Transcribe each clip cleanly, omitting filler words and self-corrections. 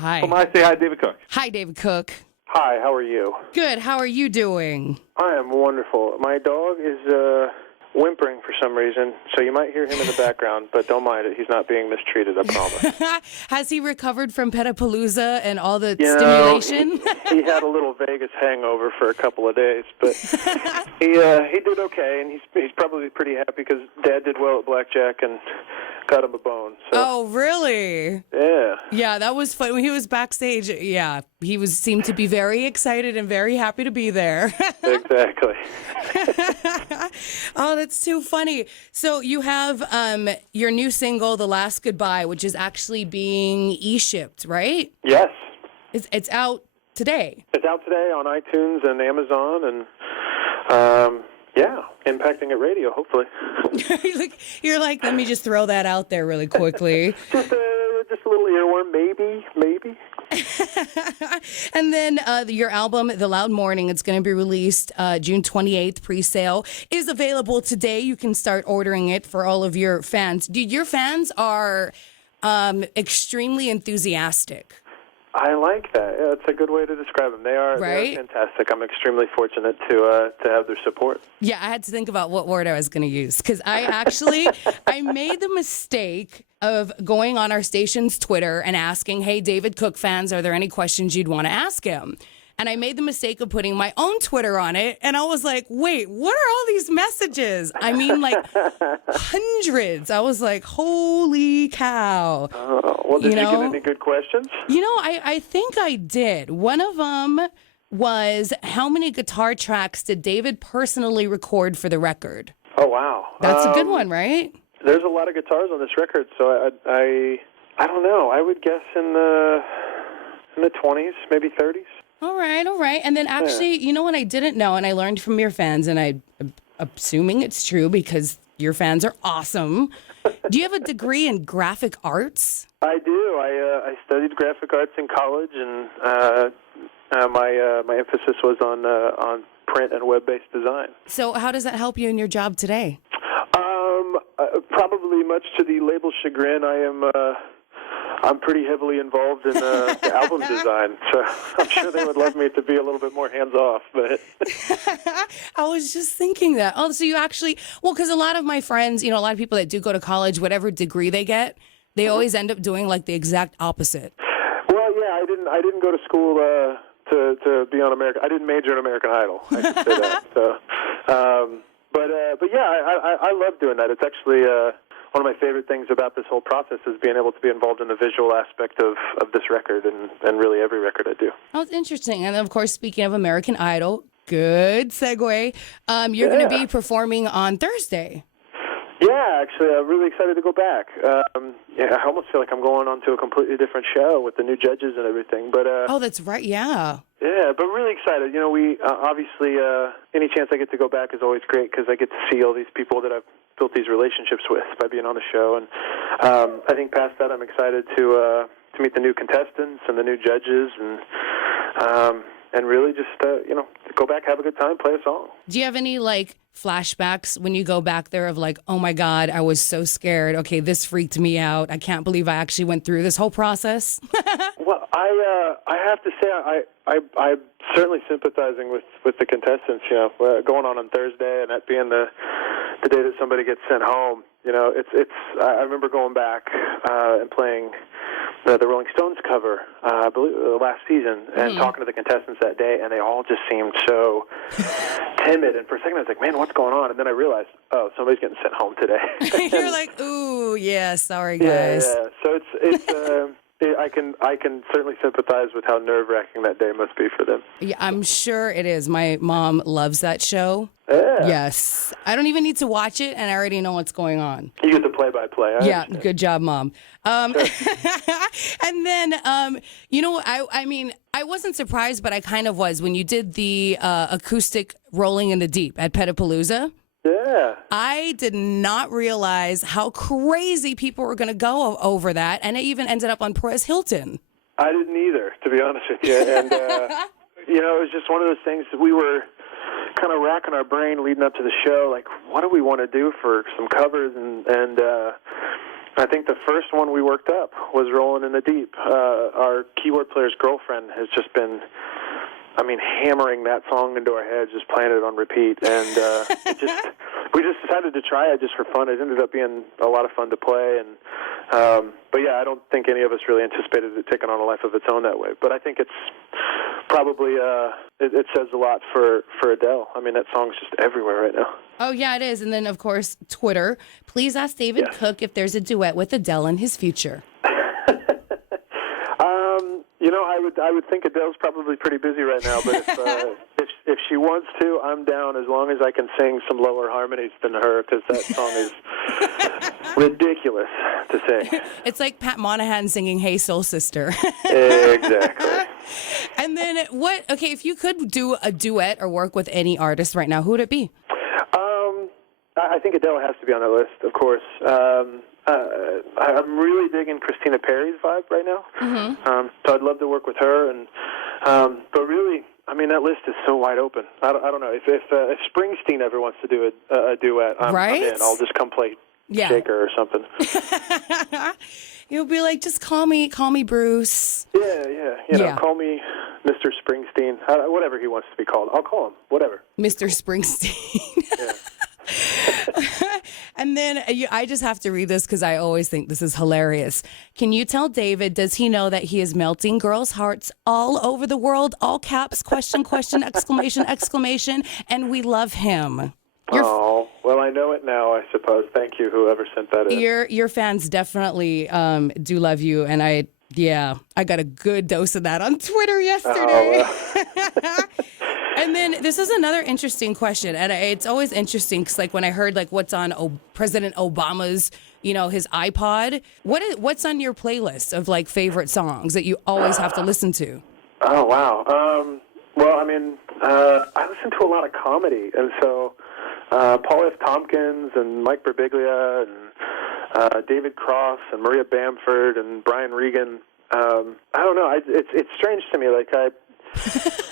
Hi. Pomai, say hi, David Cook. Hi, David Cook. Hi, how are you? Good. How are you doing? I am wonderful. My dog is whimpering for some reason, so you might hear him in the background, but don't mind it. He's not being mistreated, I promise. Has he recovered from Petapalooza and all the stimulation? He had a little Vegas hangover for a couple of days, but he did okay, and he's probably pretty happy because Dad did well at blackjack and got him a bone. So. Oh, really? Yeah. Yeah, that was fun. When he was backstage, yeah, he seemed to be very excited and very happy to be there. Exactly. Oh, that's too funny. So you have your new single, The Last Goodbye, which is actually being e-shipped, right? Yes. It's out today. It's out today on iTunes and Amazon, and yeah, impacting at radio, hopefully. You're like, let me just throw that out there really quickly. Just a little earworm, maybe. And then your album, The Loud Morning, it's going to be released June 28th. Pre-sale is available today. You can start ordering it for all of your fans. Dude, your fans are extremely enthusiastic. I like that. Yeah, it's a good way to describe them. They are fantastic. I'm extremely fortunate to have their support. Yeah, I had to think about what word I was going to use because I made the mistake of going on our station's Twitter and asking, hey, David Cook fans, are there any questions you'd want to ask him? And I made the mistake of putting my own Twitter on it. And I was like, wait, what are all these messages? I mean, like hundreds. I was like, holy cow. Well, did you get any good questions? I think I did. One of them was, how many guitar tracks did David personally record for the record? Oh, wow. That's a good one, right? There's a lot of guitars on this record, so I don't know. I would guess in the 20s, maybe 30s. All right. And then actually, you know what I didn't know, and I learned from your fans, and I'm assuming it's true because your fans are awesome. Do you have a degree in graphic arts? I do. I studied graphic arts in college, and my emphasis was on print and web-based design. So how does that help you in your job today? Probably much to the label's chagrin, I'm pretty heavily involved in the album design, so I'm sure they would love me to be a little bit more hands-off. But I was just thinking that. Oh, so you actually, because a lot of my friends, a lot of people that do go to college, whatever degree they get, they always end up doing like the exact opposite. Well, yeah, I didn't go to school to be on American. I didn't major in American Idol. I should say that. So, but yeah, I love doing that. It's actually one of my favorite things about this whole process is being able to be involved in the visual aspect of this record and really every record I do. Oh, it's interesting. And of course, speaking of American Idol, good segue. You're going to be performing on Thursday. Yeah, actually, I'm really excited to go back. I almost feel like I'm going on to a completely different show with the new judges and everything. But oh, that's right, yeah. Yeah, but really excited. We obviously any chance I get to go back is always great because I get to see all these people that I've built these relationships with by being on the show. And I think past that, I'm excited to meet the new contestants and the new judges and really just go back, have a good time, play a song. Do you have any flashbacks when you go back there of oh my God, I was so scared. Okay, this freaked me out. I can't believe I actually went through this whole process. Well, I have to say I'm certainly sympathizing with the contestants. Going on Thursday and that being the day that somebody gets sent home. I remember going back and playing the Rolling Stones cover, I believe, last season, and talking to the contestants that day, and they all just seemed so timid. And for a second, I was like, man, what's going on? And then I realized, oh, somebody's getting sent home today. You're like, ooh, yeah, sorry, guys. Yeah. So it's I can certainly sympathize with how nerve-wracking that day must be for them. Yeah, I'm sure it is. My mom loves that show. Yeah. Yes. I don't even need to watch it, and I already know what's going on. You get the play-by-play. Yeah, good job, Mom. Sure. And then, I wasn't surprised, but I kind of was when you did the acoustic Rolling in the Deep at Petapalooza. Yeah. I did not realize how crazy people were going to go over that, and it even ended up on Perez Hilton. I didn't either, to be honest with you. And, it was just one of those things that we were kind of racking our brain leading up to the show, what do we want to do for some covers? And I think the first one we worked up was Rolling in the Deep. Our keyboard player's girlfriend has just been, hammering that song into our heads, just playing it on repeat. And we just decided to try it just for fun. It ended up being a lot of fun to play. But yeah, I don't think any of us really anticipated it taking on a life of its own that way. But I think it's probably, it says a lot for Adele. I mean, that song's just everywhere right now. Oh, yeah, it is. And then, of course, Twitter. Please ask David Cook if there's a duet with Adele in his future. I would think Adele's probably pretty busy right now, but if she wants to, I'm down as long as I can sing some lower harmonies than her, because that song is ridiculous to sing. It's like Pat Monahan singing Hey Soul Sister. Exactly. And then if you could do a duet or work with any artist right now, who would it be? I think Adele has to be on that list, of course. I'm really digging Christina Perri's vibe right now. Mm-hmm. So I'd love to work with her. But really, that list is so wide open. I don't know. If Springsteen ever wants to do a duet, I'm in. I'll just come play Shaker or something. You'll be like, just call me Bruce. Yeah. Call me Mr. Springsteen. Whatever he wants to be called. I'll call him. Whatever. Mr. Springsteen. Yeah. And then I just have to read this because I always think this is hilarious. Can you tell David, does he know that he is melting girls' hearts all over the world? All caps, question, exclamation, exclamation, and we love him. Well, I know it now, I suppose. Thank you, whoever sent that in. Your fans definitely do love you, and I got a good dose of that on Twitter yesterday. And then this is another interesting question, and it's always interesting because, like, when I heard what's on President Obama's, his iPod, what's on your playlist of favorite songs that you always have to listen to? Oh wow. I listen to a lot of comedy, and so Paul F. Tompkins and Mike Birbiglia and David Cross and Maria Bamford and Brian Regan. I don't know. It's strange to me.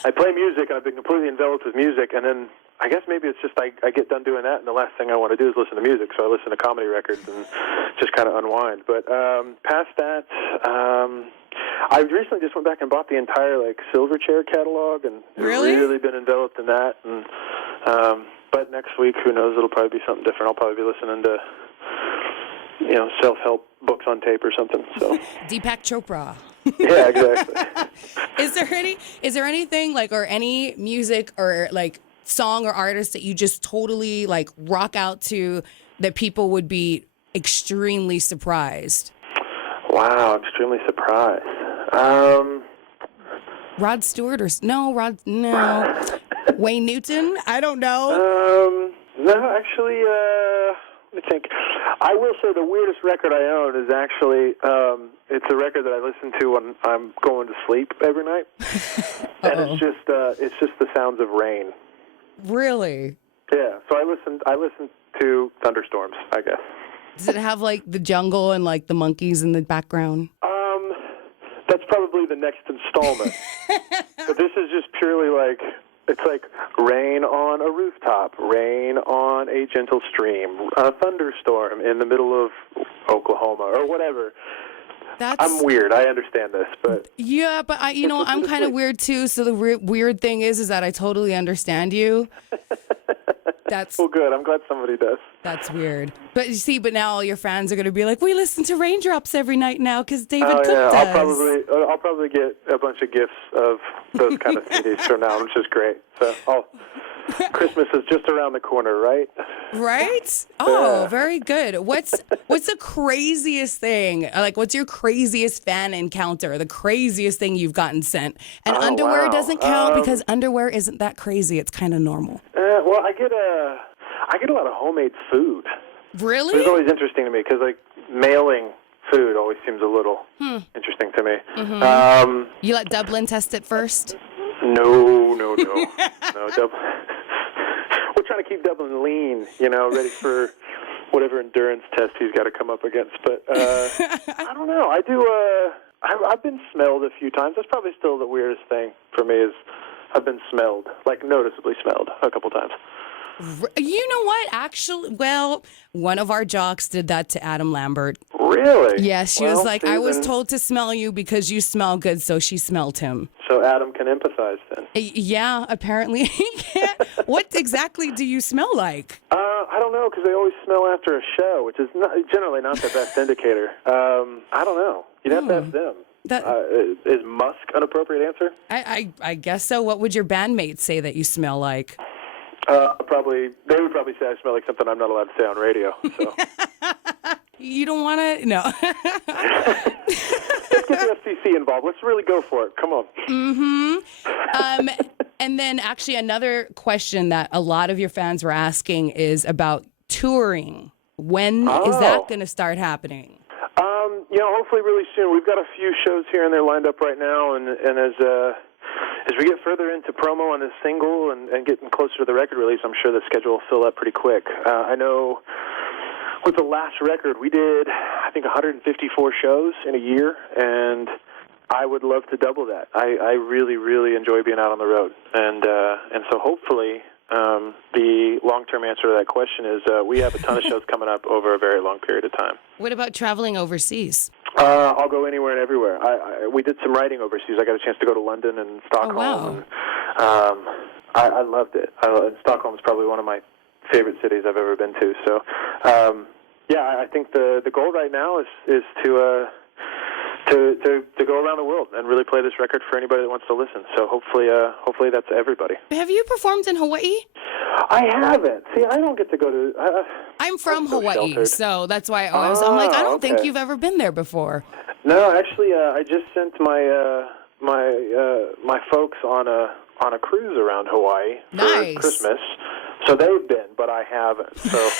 I play music, and I've been completely enveloped with music, and then I guess maybe it's just I get done doing that, and the last thing I want to do is listen to music, so I listen to comedy records and just kind of unwind. But past that, I recently just went back and bought the entire Silverchair catalog, and really been enveloped in that. And but next week, who knows? It'll probably be something different. I'll probably be listening to self-help books on tape or something. So Deepak Chopra. Yeah, exactly. Is there anything or any music or song or artist that you just totally rock out to that people would be extremely surprised? Wow, extremely surprised. Rod Stewart no. Wayne Newton? I don't know. No, actually, let me think. I will say the weirdest record I own is actually, it's a record that I listen to when I'm going to sleep every night. And it's just the sounds of rain. Really? Yeah. So I listen to thunderstorms, I guess. Does it have the jungle and the monkeys in the background? That's probably the next installment. But this is just purely it's rain on a rooftop, rain on a gentle stream, a thunderstorm in the middle of Oklahoma, or whatever. I'm weird. I understand this, but yeah, but I'm kind of weird too. So the weird thing is that I totally understand you. That's well, good. I'm glad somebody does. That's weird. But you see, now all your fans are going to be like, we listen to Raindrops every night now because David Cook does. I'll probably get a bunch of gifts of those kind of CDs from now, which is great. So Christmas is just around the corner, right? Right? Oh, very good. What's the craziest thing? What's your craziest fan encounter? The craziest thing you've gotten sent? And underwear doesn't count because underwear isn't that crazy. It's kind of normal. Well, I get a lot of homemade food. Really? It's always interesting to me because mailing food always seems a little interesting to me. Mm-hmm. You let Dublin test it first? No. No, Dublin. We're trying to keep Dublin lean, ready for whatever endurance test he's got to come up against. But I don't know. I do. I've been smelled a few times. That's probably still the weirdest thing for me is I've been smelled, noticeably smelled a couple times. You know what? Actually, well, one of our jocks did that to Adam Lambert. Really? Yes, she Well, was like, I was Susan, told to smell you because you smell good, so she smelled him. So Adam can empathize then. Yeah, apparently he can't. What exactly do you smell like? I don't know, because they always smell after a show, which is generally not the best indicator. I don't know. You'd have to ask them. Is musk an appropriate answer? I guess so. What would your bandmates say that you smell like? They would probably say I smell like something I'm not allowed to say on radio. So. You don't want to? No. Let's get the FCC involved. Let's really go for it. Come on. Mm-hmm. And then actually another question that a lot of your fans were asking is about touring. When is that going to start happening? Hopefully really soon. We've got a few shows here and there lined up right now, and as we get further into promo on this single and getting closer to the record release, I'm sure the schedule will fill up pretty quick. I know with the last record, we did, I think, 154 shows in a year, and I would love to double that. I really, really enjoy being out on the road, and so hopefully the long-term answer to that question is we have a ton of shows coming up over a very long period of time. What about traveling overseas? I'll go anywhere and everywhere. We did some writing overseas. I got a chance to go to London and Stockholm. Oh, wow. And, I loved it. Stockholm is probably one of my favorite cities I've ever been to. So, I think the goal right now is to go around the world and really play this record for anybody that wants to listen. So hopefully that's everybody. Have you performed in Hawaii? I haven't. See, I don't get to go to... I'm from Hawaii, sheltered. So that's why I'm like, I don't think you've ever been there before. No, actually, I just sent my folks on a cruise around Hawaii for Christmas. So they've been, but I haven't. So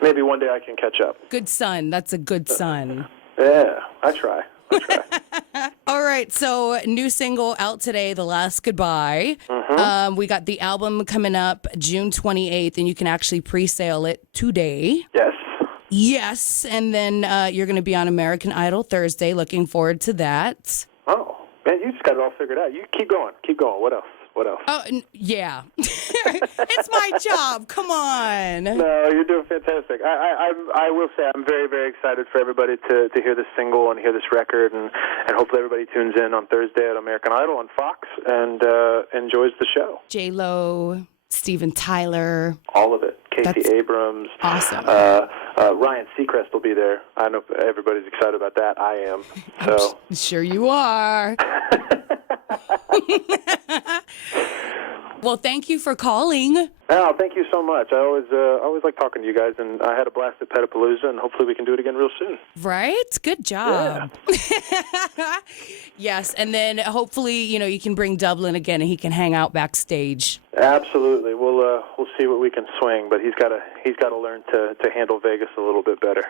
maybe one day I can catch up. Good son. That's a good son. Yeah, I try. All right, so new single out today, The Last Goodbye. Mm-hmm. We got the album coming up June 28th, and you can actually pre-sale it today. Yes. Yes, and then you're going to be on American Idol Thursday. Looking forward to that. Oh, man, you just got it all figured out. You keep going. What else? Oh, yeah. It's my job. Come on. No, you're doing fantastic. I will say I'm very, very excited for everybody to hear this single and hear this record, and hopefully everybody tunes in on Thursday at American Idol on Fox and enjoys the show. J-Lo, Steven Tyler. All of it. Casey Abrams. Awesome. Ryan Seacrest will be there. I know everybody's excited about that. I am. So. Sure you are. Well, thank you for calling. Oh, thank you so much. I always like talking to you guys, and I had a blast at Petapalooza, and hopefully we can do it again real soon. Right? Good job. Yeah. Yes, and then hopefully, you can bring Dublin again, and he can hang out backstage. Absolutely. We'll see what we can swing, but he's got to learn to handle Vegas a little bit better.